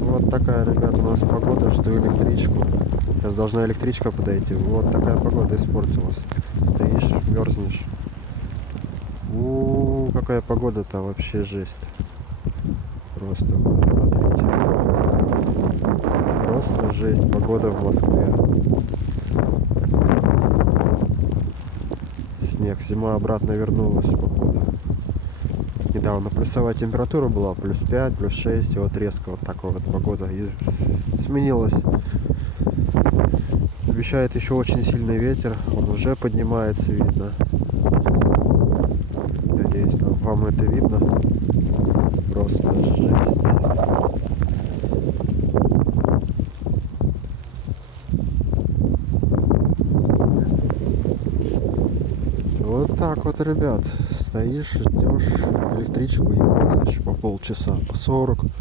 Вот такая, ребят, у нас погода. Жду электричку. Сейчас должна электричка подойти. Вот такая погода испортилась. Стоишь, мерзнешь. Какая погода-то, вообще жесть. Просто смотрите. Просто жесть. Погода в Москве. Снег. Зима обратно вернулась, походу. Недавно плюсовая температура была, плюс 5, плюс 6, и вот резко вот такая вот погода сменилась. Обещает еще очень сильный ветер, он уже поднимается, видно. Надеюсь, вам это видно. Просто жесть. Вот так вот, ребят, стоишь, ждешь электричку и мерзнешь по полчаса, по 40.